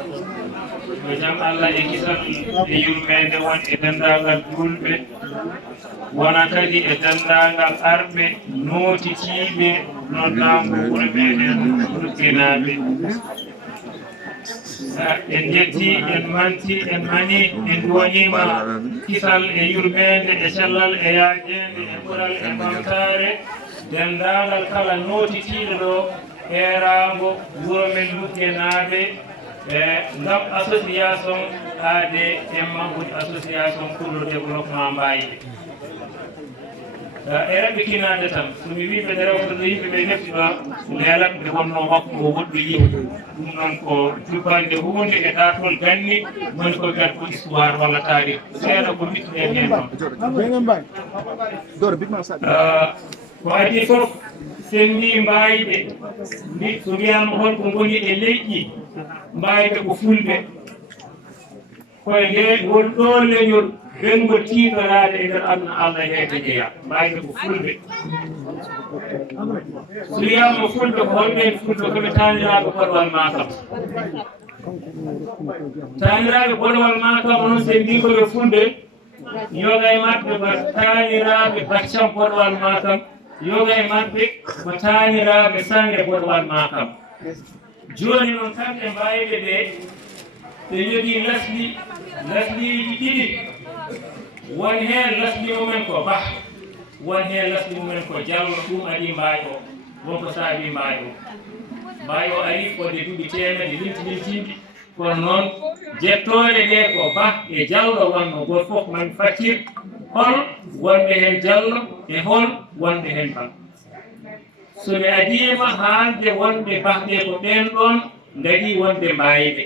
yo jam Allah e kisal e yurmede won e dendagal julɓe wona kadi e dendagal arɓe notitiɓe noddago wuuro meɗen Luggenaɓe en jetti en manti en mani en wonima kisal e yurmede e cellal e yaajede e ɓural e ɓamtare dendagal kala notitiɗo ɗo heerago wuuro men Luggenaɓe ngam association AD Emmawude association pour le développement Mbayde e raɓɓikinade tan somi wiɓe nde rewtoto yimɓeɓe hefti ɗo leelat nde wonno makko o woɗɗoyi ɗum noon ko jubbande hunde e ɗatol ganni woni ko wiyata ko histoire walla taarih seeɗa ko mittuɗen hen ko adi fof sen mbi Mbayde so wiyama holko goni e leƴƴi Mbayde ko fulɓe koye nde won ɗo leñol ɓengol tiiɗorade e nder aduna Allah heede jeeya Mbayde ko fulɓe so wiyama fulɓe ko holɓen fulɓe koɓe taniraɓe Podowal Matam taniraɓe Podowal Matam noon sen mbi koɓe fulɓe yoga e maɓɓe ko taniraɓe Baccam Podowal Matam yoga e maɓɓe ko taniraɓe Sangre Podowal Matam joni noon kamɓe Mbayde ɓe ɓe jogui lasliji ɗiɗi won hen lasli mumen ko Ba won hen lasli mumen ko Diallo ɗum adi Mbaye o wonko saabi Mbaye o Mbaye o ari fodde duuɓi temedde limtiɗi kono noon jettore ɗe ko Ba e Diallo wonno goto foof mami faccir hol wonɓe hen Diallo e hol wonɓe hen Ba somi adima haalde wonɓe Bahɗe ko ɓen ɗon daɗi wonɓe Mbayde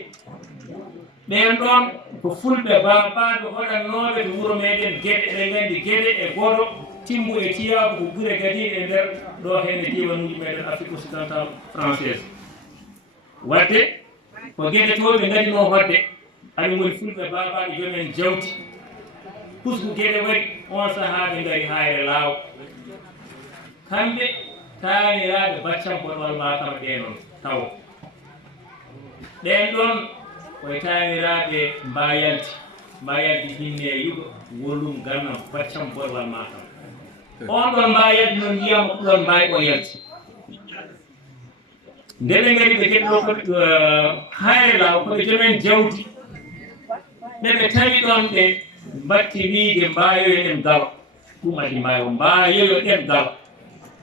ɓen ɗon ko fulɓe babaɓe hoɗannoɓe to wuuro meɗen Guéɗe eɗen gandi Guéɗe e Godo Timbu e Tiyaba ko guure gadiɗe e nder ɗo hen e diwanuji meɗen Afrique occidentale française wadde ko Guéɗe to ɓe gadino hodde aɗa woni fulɓe babaɓe joomen jawti pusgu Guéɗe waɗi on saaha ɓe gari hayre laaw kamɓe taniraɓe Baccam Podowal Matam ɓe noon taw ɓen ɗon koye taniraɓe Mbayaldi hinne yugo Wolum Gannam Baccam Podowal Matam on ɗon Mbayaldi noon yiyama ɗon Mbaye o yalti nde ɓe gari ɓe Guéɗe ɗo koɓe hayre laaw koɓe joomen jawdi ɓeɓe tawi ɗon ɓe mbatti wiide mbayoyoɗen galo ɗum adi mbayo mbayoyoɗen galo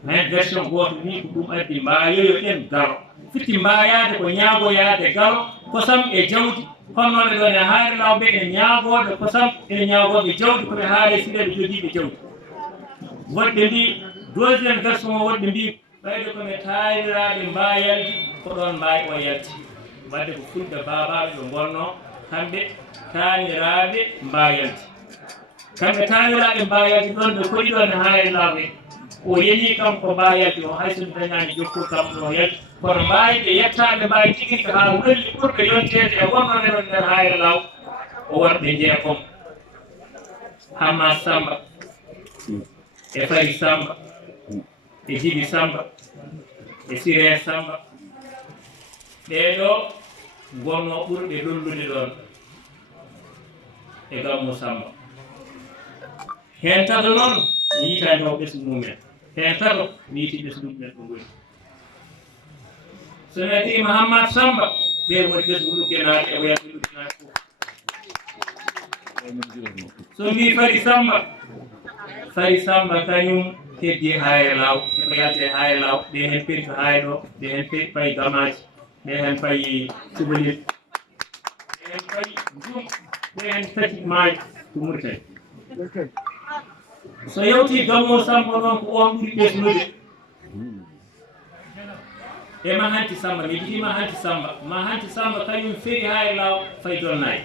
hen version goto wi ko ɗum addi mbayoyoɗen galo fitti mbayade ko ñaagoyade galo kosam e jawdi honnoɓe ɗon e hayre lawɓe e ñaagoɓe kosam e ñaagoɓe jawdi koɓe haale siɗeɓe jogiiɓe jawdi woɗɓe mbi deuxiéme version o woɗɓe mbi ɓayde koɓe taariraɓe Mbayaldi ko ɗon Mbaye o yalti wadde ko fulɓe babaɓe ɓe gonno kamɓe taniraɓe Mbayaldi kamɓe taniraɓe Mbayaldi ɗon ɓe koɗi ɗon e hayre lawɓe o yeehi kanko Mbayaldi o hay somi dañani jokkol kam ɗo yalti kono Mbayde yettaɓe Mbaye tigui ko ha welli ɓurɓe yontede e wonnoɓe ɗon nder hayre law o wonɓe jeegom Hamma Samba e Fari Samba e Djibi Samba e Siré Samba ɓeɗo gonno ɓurɓe lollude ɗon e Gammu Samba hen tato noon mi yitani o ɓesgu mumen hen tato mi yiti ɓesgu mumen ɗo goni so wiyati Mahamad Samba ɓe woni ɓesgu Luggenaɓe e wiyata Luggenaɓe fof so mbi Fari Samba kañum heddi hayre law eko yalte hayre law ɓe hen peri ko hay ɗo ɓe hen payi gamaji ɓe hen payi cubalel ɓe hen payi jum ɓe hen tati maaji to Mauritanie so yewti Gammu Samba noon ko on ɓuuri ɓesnude e Mahanti Samba mi jii Mahanti Samba kañum feri hayre law fay donnayi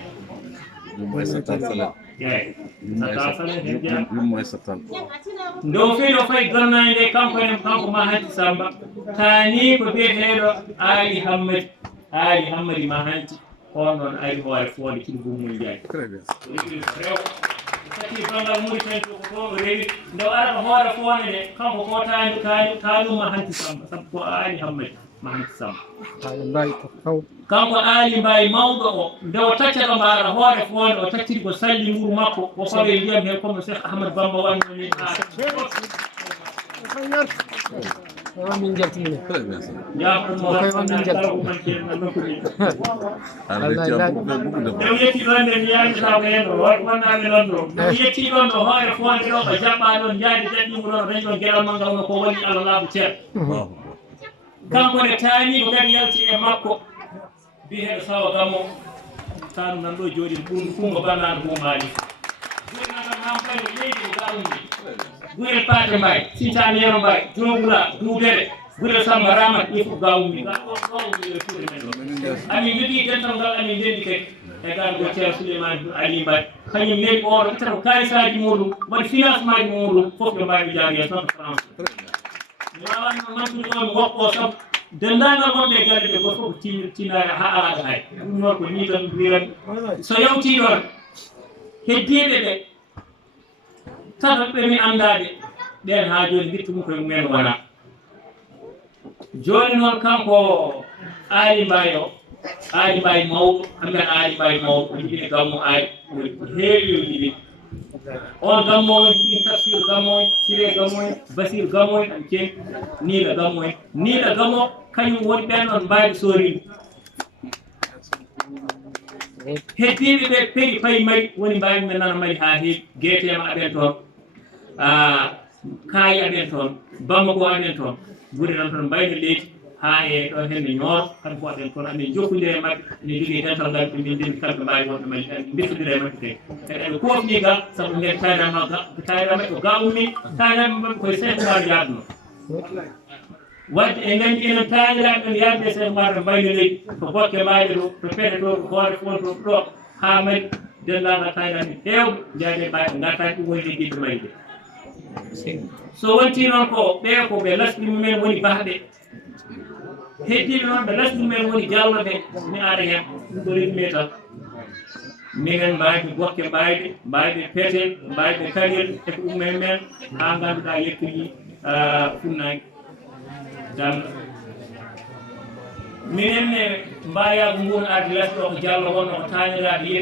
nde o feewi o fayi donnayi nde kanko Mahanti Samba tani ko biyeteɗo Ali Hammadi Mahanti on ɗon ari hoore foode Kilgumul Ndiaye rew tati bangal Mauritanie to ko toon o rewi nde o arata hoore foone nde kanko ko tanum Mahanti Samba sabu ko Ali Hammadi Mahammed Samba kanko Ali Mbaye mawɗo o nde o taccata mbaara hoore fonde o tacciri ko salli wuro makko o fawe ndiyam he comme Cheikh Ahmadou Bamba wannoni min jaltimini jaafɗumo min yetti ɗon nde mi yamitaw ko hen ɗo wonnaɓe ɗon ɗo mi yetti ɗon ɗo hoore fonde ɗo ko jaɓɓa ɗon jaadi jaɗɗimo ɗon dañi ɗon gueɗal manga ono ko woni Allah laaɓu ceerno kanko ne taaniɗo kadi yalti e makko biyeɗo Sawa Gammo tanu nan ɗo jooɗi fungo bannaɗo humali gurnagam ham ɓayno leydi ko gawndi gure Paate Mbaye Sintaniyero Mbaye Jogula Duudere gure Samba Ramat ɗi fof gawumi gawumi suuɗe men ɗo amin jogui dental ngal amin ndendi kadi e gargo ceerno Souleymane Ali Mbaye kañum neɗi oɗo ittata ko kalisaji muɗum waɗi financement ji muɗum fof ɓe mbawi jaari e centre France mi wawanno mantude ɗo mi woppo sabu dendagal wonɓe galle ɓe goto fof ko tinare ha araɗa hay ɗum noon ko ni tan wiran so yawti ɗon heddiɓe ɓe tata ɓe mi andade ɓen ha joni guittumum koye mumen wona joni noon kanko Ali Mbaye o Ali Mbaye mawɗo hamɓe Ali Mbaye mawɗo o jibini gammo Ali ko heewi o jiɓini on Gammo o jiɓini Tafsir Gammo en Siré Gammo en Basir Gammo en aɓe ceeɗi Niila Gammo en Niila Gammo kañum woni ɓen ɗon mbawi soride heddiɓe ɓe peeɗi payi mari woni mbawi men nana mari ha heewi guetema aɓen toon Kaayi aɓen toon Bamako aɓen toon guri nan toon mbayno leydi ha e ɗo henne Nioro kamɓe fof aɓen kono amin jokkodiri e mabɓe ene jogui dental ngal ɓe min ndendi kamɓe mbawi wonɓe mali mbirtodira e mabɓe kadi eɓe kofni ga saabu gen tayrama ko ga ummi tayrama mabɓe koye Cheikh Oumar yadno wadde e gandi enen taaniraɓe ɗon yadde Cheikh Oumar mbayno leydi to bokke mbaɗe ɗo to peete to hoore fonto ɗo ha mari dendagal tayrami hewɓe jaade mbaɗe gartani ɗum woni ligguide mari de so wonti noon ko ɓe ko ɓe lasɗi mumen woni bahɓe heddiɓe noon ɓe lasɗi mumen woni jalloɓe mi ara hen ɗum ɗo rewmi tan minen mbawi bokke mbawi peete mbawi kañel e ko ummen men ha ganduɗa yettoyi funnaki dan minen ne mbaya ko ngun arde lasɗo ko jallo wonno ko taniraɓe